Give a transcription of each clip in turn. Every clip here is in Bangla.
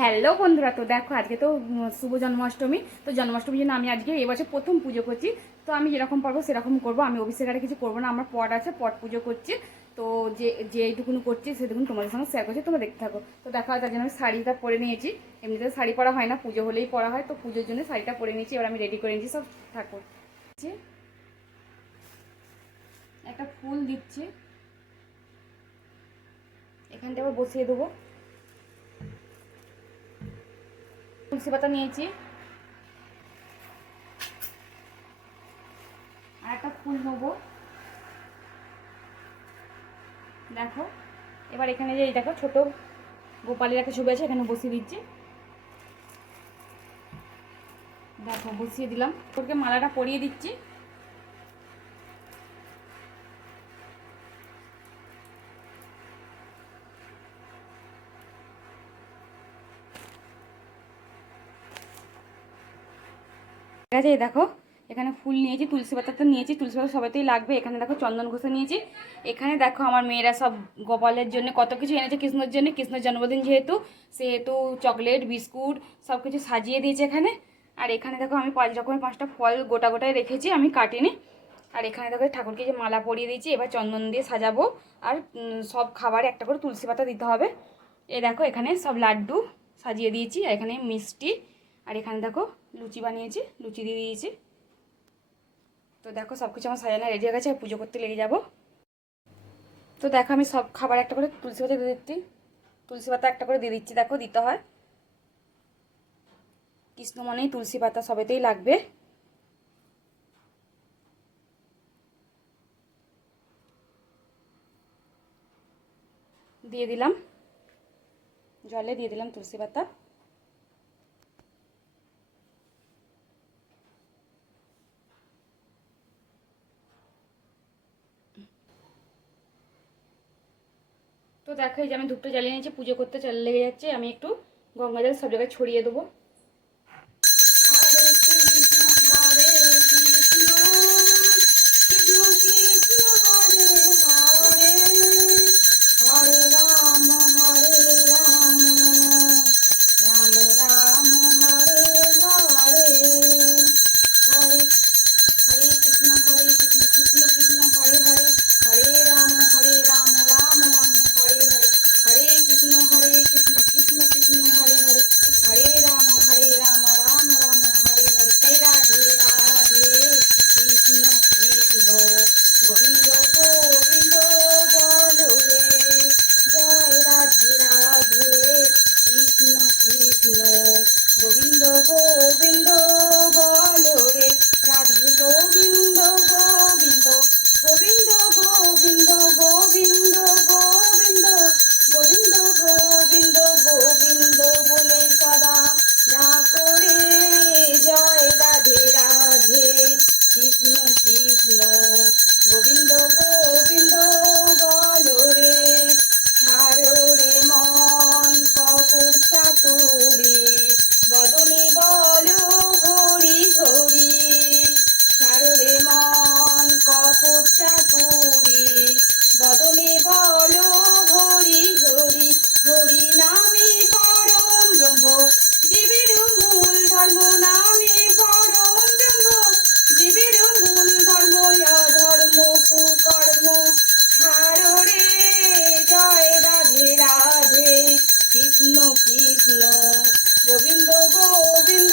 হ্যালো বন্ধুরা, তো দেখো আজকে তো শুভ জন্মাষ্টমী, তো জন্মাষ্টমীর জন্য আমি আজকে এবছর প্রথম পুজো করছি। তো আমি যেরকম পারব সেরকম করব, আমি অভিষেকারে কিছু করব না, আমার পট আছে, পট পুজো করছি। তো যে, যেইটুকুনি করছি সেটুকুন তোমাদের সঙ্গে শেয়ার করছি, তোমরা দেখতে থাকো। তো দেখো তার জন্য আমি শাড়িটা পরে নিয়েছি, এমনিতে শাড়ি পরা হয় না, পুজো হলেই পরা হয়, তো পুজোর জন্য শাড়িটা পরে নিয়েছি, এবার আমি রেডি করে নিয়েছি, সব থাকো। একটা ফুল দিচ্ছি। এখানটা আবার বসিয়ে দেবো। তুলসী পাতা নিয়েছি। আর একটা ফুল নেব। দেখো, এবার এখানে যে দেখো ছোট গোপালের একটা ছবি আছে, এখানে বসিয়ে দিচ্ছি। দেখো, বসিয়ে দিলাম। তোকে মালাটা পরিয়ে দিচ্ছি। ঠিক আছে দেখো, এখানে ফুল নিয়েছি, তুলসী পাতা তো নিয়েছি, তুলসী পাতা সবাইতেই লাগবে। এখানে দেখো চন্দন ঘষে নিয়েছি। এখানে দেখো আমার মেয়েরা সব গোপালের জন্য কত কিছু এনেছে, কৃষ্ণর জন্য। কৃষ্ণের জন্মদিন যেহেতু, সেহেতু চকলেট, বিস্কুট সব কিছু সাজিয়ে দিয়েছে এখানে। আর এখানে দেখো আমি পাঁচ রকমের পাঁচটা ফল গোটা গোটায় রেখেছি, আমি কাটিনি। আর এখানে দেখো ঠাকুরকে যে মালা পরিয়ে দিয়েছি, এবার চন্দন দিয়ে সাজাবো। আর সব খাবারে একটা করে তুলসী পাতা দিতে হবে। এ দেখো এখানে সব লাড্ডু সাজিয়ে দিয়েছি, আর এখানে মিষ্টি। আর এখানে দেখো লুচি বানিয়েছি, লুচি দিয়ে দিয়েছি। তো দেখো সব কিছু আমার সাজানো রেডি হয়ে গেছে পুজো করতে লেগে যাব। তো দেখো আমি সব খাবার একটা করে তুলসী পাতা দিয়ে দিচ্ছি। তুলসী পাতা একটা করে দিয়ে দিচ্ছি, দেখো দিতে হয়। কৃষ্ণ মনেই তুলসী পাতা সবেতেই লাগবে। দিয়ে দিলাম। জলে দিয়ে দিলাম তুলসী পাতা। তো দেখো এই যে আমি ধূপটা জ্বালিয়ে নিয়েছি, পুজো করতে চলে লেগে যাচ্ছে। আমি একটু গঙ্গা জল সব জায়গায় ছড়িয়ে দেবো। কৃষ্ণ গোবিন্দ গোবিন্দ।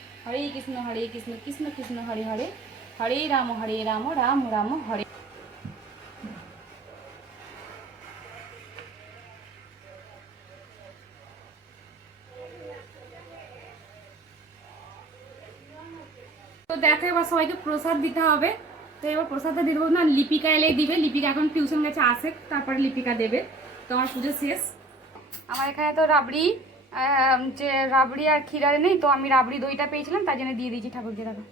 হরে কৃষ্ণ হরে কৃষ্ণ কৃষ্ণ কৃষ্ণ, হরে হরে। হরে রাম হরে রাম রাম রাম, হরে। তো দেখো এবার সবাইকে প্রসাদ দিতে হবে। তো এবার প্রসাদটা দিয়ে দেবো না, লিপিকা এলেই দিবে। লিপিকা এখন টিউশন গেছে, আসে, তারপরে লিপিকা দেবে। তো আমার পুজো শেষ। আমার এখানে তো রাবড়ি। যে রাবড়ি আর ক্ষীরারে নেই, তো আমি রাবড়ি দইটা পেয়েছিলাম, তার জন্য দিয়ে দিয়েছি ঠাকুরকে, দাদা।